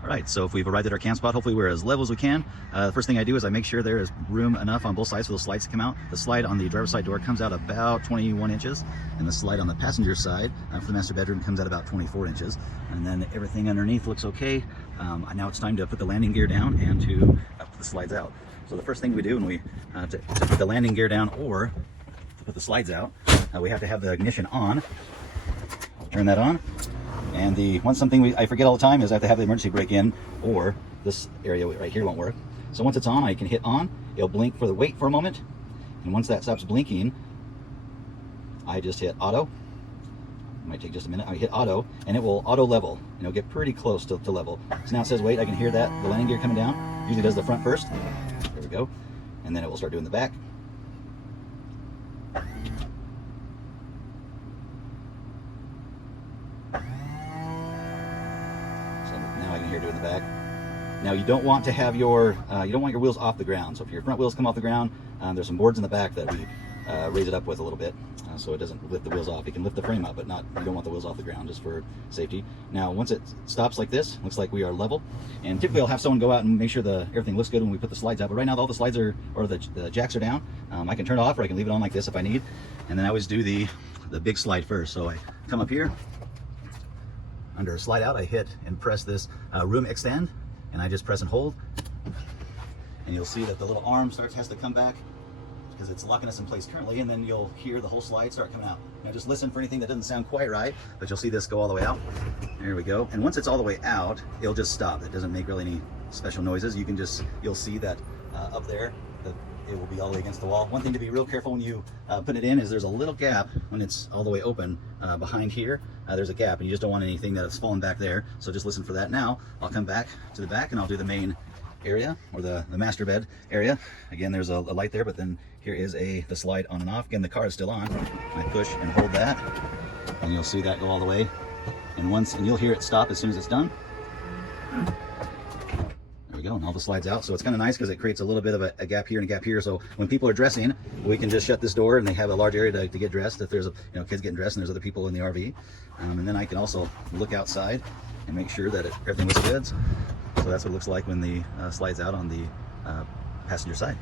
All right, so if we've arrived at our camp spot, hopefully we're as level as we can. The first thing I do is I make sure there is room enough on both sides for the slides to come out. The slide on the driver's side door comes out about 21 inches, and the slide on the passenger side for the master bedroom comes out about 24 inches. And then everything underneath looks okay. Now it's time to put the landing gear down and to put the slides out. So the first thing we do when we to put the landing gear down or to put the slides out, we have to have the ignition on. I'll turn that on. And the something I forget all the time is I have to have the emergency brake in, or this area right here won't work. So once it's on, I can hit on. It'll blink wait for a moment, and once that stops blinking, I just hit auto. It might take just a minute. I hit auto, and it will auto level, and it'll get pretty close to level. So now it says wait. I can hear that the landing gear coming down. Usually does the front first. There we go, and then it will start doing the back. Now I can hear it doing the back. Now you don't want to have your wheels off the ground. So if your front wheels come off the ground, there's some boards in the back that we raise it up with a little bit, so it doesn't lift the wheels off. You can lift the frame up, but you don't want the wheels off the ground, just for safety. Now once it stops like this, looks like we are level. And typically I'll have someone go out and make sure everything looks good when we put the slides out. But right now all the slides the jacks are down. I can turn it off, or I can leave it on like this if I need. And then I always do the big slide first. So I come up here. Under a slide out, I hit and press this room extend, and I just press and hold, and you'll see that the little arm has to come back because it's locking us in place currently, and then you'll hear the whole slide start coming out. Now just listen for anything that doesn't sound quite right, but you'll see this go all the way out. There we go. And once it's all the way out, it'll just stop. It doesn't make really any special noises. You'll see that up there that it will be all the way against the wall. One thing to be real careful when you put it in is there's a little gap when it's all the way open behind here. There's a gap, and you just don't want anything that's fallen back there. So just listen for that. Now I'll come back to the back, and I'll do the main area, or the master bed area. Again, there's a light there, but then here is the slide on and off. Again, the car is still on. I push and hold that, and you'll see that go all the way. And you'll hear it stop as soon as it's done. There we go, and all the slides out. So it's kind of nice because it creates a little bit of a gap here and a gap here. So when people are dressing, we can just shut this door, and they have a large area to get dressed. If there's kids getting dressed and there's other people in the RV, and then I can also look outside and make sure that everything looks good. So that's what it looks like when the slides out on the passenger side.